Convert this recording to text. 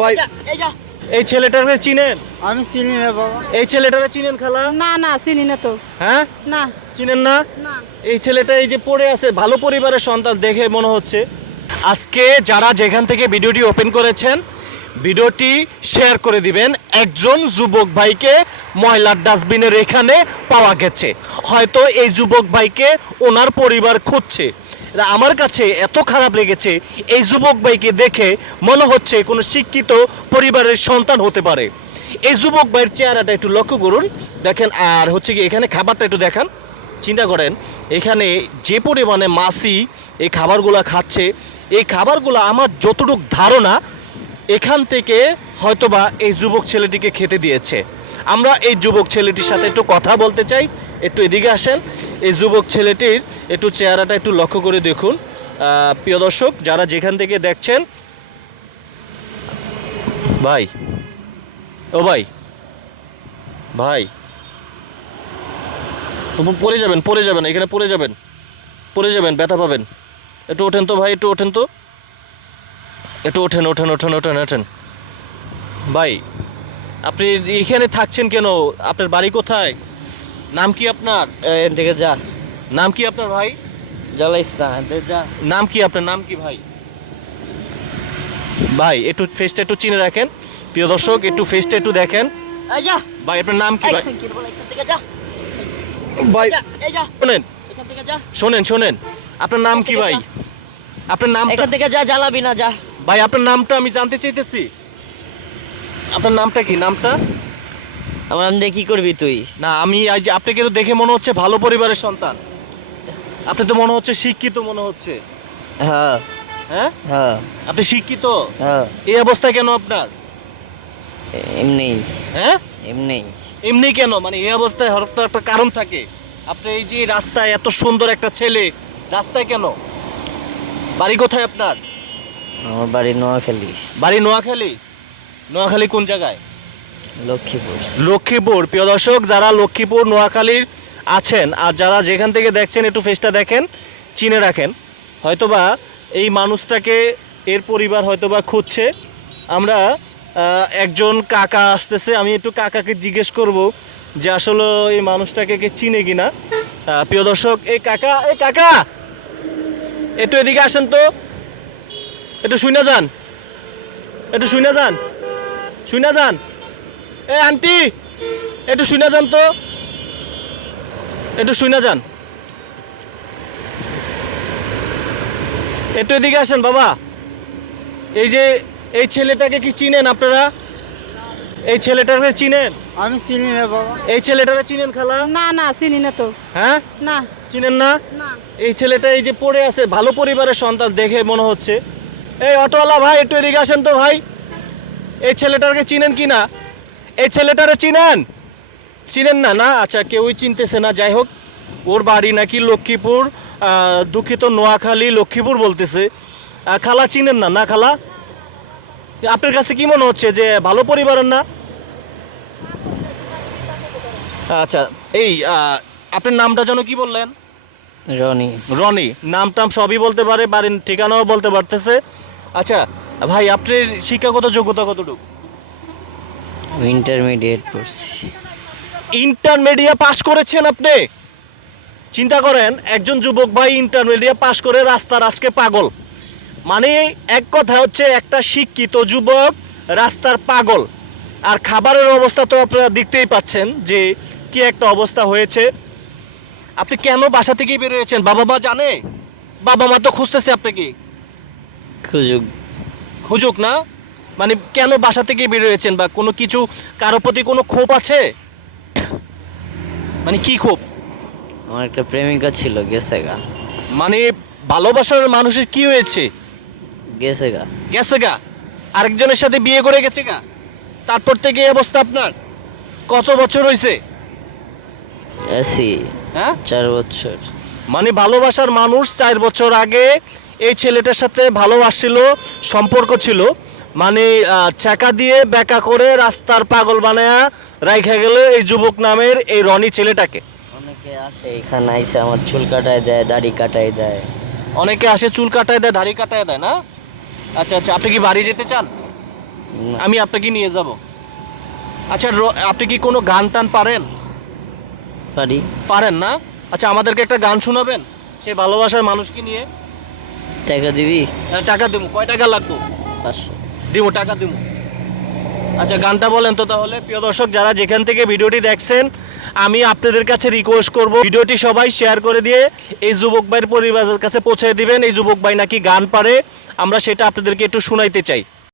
ভাই এই ছেলেটাকে চিনেন? আমি চিনি না বাবা। এই ছেলেটাকে চিনেন খালা? না না চিনি না তো। হ্যাঁ? না। চিনেন না? না। এই ছেলেটা এই যে পড়ে আছে ভালো পরিবারের সন্তান দেখে মনে হচ্ছে। আজকে যারা যেখান থেকে ভিডিওটি ওপেন করেছেন ভিডিওটি শেয়ার করে দিবেন। একজন যুবক ভাইকে ময়লার ডাস্টবিনের এখানে পাওয়া গেছে। হয়তো এই যুবক ভাইকে ওনার পরিবার খুঁজছে। আমার কাছে এত খারাপ লেগেছে, এই যুবক ভাইকে দেখে মনে হচ্ছে কোনো শিক্ষিত পরিবারের সন্তান হতে পারে। এই যুবক ভাইয়ের চেহারাটা একটু লক্ষ্য করুন। দেখেন, আর হচ্ছে কি এখানে খাবারটা একটু দেখান। চিন্তা করেন, এখানে যে পরিমাণে মাসি এই খাবারগুলো খাচ্ছে, এই খাবারগুলো আমার যতটুক ধারণা, এখান থেকে হয়তোবা এই যুবক ছেলেটিকে খেতে দিয়েছে। আমরা এই যুবক ছেলেটির সাথে একটু কথা বলতে চাই, একটু এদিকে আসেন। এই যুবক ছেলেটির একটু চেহারাটা একটু লক্ষ্য করে দেখুন। প্রিয় দর্শক, যারা যেখান থেকে দেখছেন, ভাই, ও ভাই ভাই পড়ে যাবেন পড়ে যাবেন, এখানে পড়ে যাবেন পড়ে যাবেন, ব্যথা পাবেন। একটু ওঠেন তো ভাই, একটু ওঠেন তো। একটু ওঠেন ওঠেন ওঠেন ওঠেন ওঠেন। ভাই, আপনি এখানে থাকছেন কেন? আপনার বাড়ি কোথায়? নাম কি আপনার? এখান থেকে যা। নাম কি আপনার ভাই? জ্বালাইস না যা। নাম কি আপনার? নাম কি ভাই? ভাই একটু ফেসটা একটু চিনে রাখেন। প্রিয় দর্শক একটু ফেসটা একটু দেখেন। ভাই আপনার নাম কি ভাই? শোনেন। যা। শোনেন শোনেন। আপনার নাম কি ভাই? আপনার নাম এখান থেকে যা জ্বালাবি না যা। ভাই আপনার নামটা আমি জানতে চাইতেছি। আপনার নামটা কি? নামটা? আমার দিয়ে কি করবি তুই? না আমি আজ আপনাকে তো দেখে মনে হচ্ছে ভালো পরিবারের সন্তান। আপনি তো মনে হচ্ছে শিক্ষিত মনে হচ্ছে। হ্যাঁ। হ্যাঁ? হ্যাঁ। আপনি শিক্ষিত? হ্যাঁ। এই অবস্থা কেন আপনার? এমনি। হ্যাঁ? এমনি। এমনি কেন? মানে এই অবস্থায় হঠাৎ একটা কারণ থাকে। আপনি এই যে রাস্তায় এত সুন্দর একটা ছেলে রাস্তায় কেন? বাড়ি কোথায় আপনার? আমার বাড়ি নোয়াখালী। বাড়ি নোয়াখালী? নোয়াখালী কোন জায়গায়? লক্ষ্মীপুর। লক্ষ্মীপুর। প্রিয় দর্শক, যারা লক্ষ্মীপুর, নোয়াখালীর আছেন আর যারা যেখান থেকে দেখছেন, একটু ফেসটা দেখেন, চিনে রাখেন। হয়তোবা এই মানুষটাকে, এর পরিবার হয়তোবা খুঁজছে। আমরা একজন কাকা আসতেছে, আমি একটু কাকাকে জিজ্ঞেস করব যে আসলে এই মানুষটাকে কে চিনে কিনা। প্রিয় দর্শক, এই কাকা এই কাকা! একটু এদিকে আসেন তো। একটু শুনে যান। একটু শুনে যান। শুনে যান। এ আন্টি একটু শুনে যান তো। একটু শুনে যান। একটু এদিকে আসেন বাবা। এই যে এই ছেলেটাকে কি চিনেন আপনারা? এই ছেলেটাকে চিনেন? আমি চিনি না বাবা। এই ছেলেটাকে চিনেন খালা? না না চিনি না তো। হ্যাঁ? না। চিনেন না? না। এই ছেলেটা এই যে পড়ে আছে ভালো পরিবারের সন্তান দেখে মনে হচ্ছে। এই অটোওয়ালা ভাই একটু এদিকে আসেন তো ভাই। এই ছেলেটাকে চিনেন কি না? এই ছেলেটারে চিনেন? চিনেন না না? আচ্ছা কেউই চিনতেছে না। যাই হোক ওর বাড়ি নাকি লক্ষ্মীপুর দুঃখিত নোয়াখালী লক্ষ্মীপুর বলতেছে। খালা চিনেন না না খালা? আপনার কাছে কি মনে হচ্ছে যে ভালো পরিবারের না? আচ্ছা এই আপনার নামটা যেন কি বললেন? রনি। রনি। নাম টাম সবই বলতে পারে বাড়ির ঠিকানাও বলতে পারতেছে। আচ্ছা ভাই আপনার শিক্ষাগত যোগ্যতা কতটুকু? ইন্টারমিডিয়েট পড়ছি। ইন্টারমিডিয়া পাশ করেছেন আপনি? চিন্তা করেন একজন যুবক ভাই ইন্টারমিডিয়া পাশ করে রাস্তার আজকে পাগল। মানে এক কথা হচ্ছে একটা শিক্ষিত যুবক রাস্তার পাগল। আর খাবারের অবস্থা তো আপনারা দেখতেই পাচ্ছেন যে কি একটা অবস্থা হয়েছে। আপনি কেন বাসা থেকে বেরিয়েছেন বাবা মা জানে? বাবা মা তো খুঁজতেছে আপনাকে। খুঁজুক। খুঁজুক না? মানে কেন বাসা থেকে বেরিয়েছেন বা কোনো কিছু কারও প্রতি কোনো ক্ষোভ আছে? মানে কি ক্ষোভ? আমার একটা প্রেমিকা ছিল গেছে গা। মানে ভালোবাসার মানুষের কি হয়েছে? গেছে গা। গেছে গা। আরেকজনের সাথে বিয়ে করে গেছে গা। তারপর থেকে এই অবস্থা আপনার? কত বছর হয়েছে হ্যাঁ? চার বছর। মানে ভালোবাসার মানুষ চার বছর আগে এই ছেলেটার সাথে ভালোবাসছিল সম্পর্ক ছিল। মানে চাকা দিয়ে বেকা করে রাস্তার পাগল বানায়া রাইখা গেল এই যুবক নামের এই রনি ছেলেটাকে। অনেকে আসে এখানে আইসে আমার চুল কাটায় দেয় দাড়ি কাটাই দেয়। অনেকে আসে চুল কাটায় দেয় দাড়ি কাটায় দেয় না? আচ্ছা আচ্ছা আপনি কি বাড়ি যেতে চান? আমি আপনাকে নিয়ে যাব। আচ্ছা আপনি কি কোনো গান টান পারেন? পারি। পারেন না? আচ্ছা আমাদেরকে একটা গান শোনাবেন সেই ভালোবাসার মানুষকে নিয়ে। টাকা দিবি? আহ, টাকা দেবো কয় টাকা লাগবো? পাঁচশো। দিব টাকা দিব আচ্ছা গানটা বলেন তো তাহলে। প্রিয় দর্শক, যারা যেখান থেকে ভিডিওটি দেখছেন, আমি আপনাদের কাছে রিকোয়েস্ট করব, ভিডিওটি সবাই শেয়ার করে দিয়ে এই যুবক ভাইয়ের পরিবারের কাছে পৌঁছে দিবেন। এই যুবক ভাই নাকি গান পারে, আমরা সেটা আপনাদেরকে একটু শোনাইতে চাই।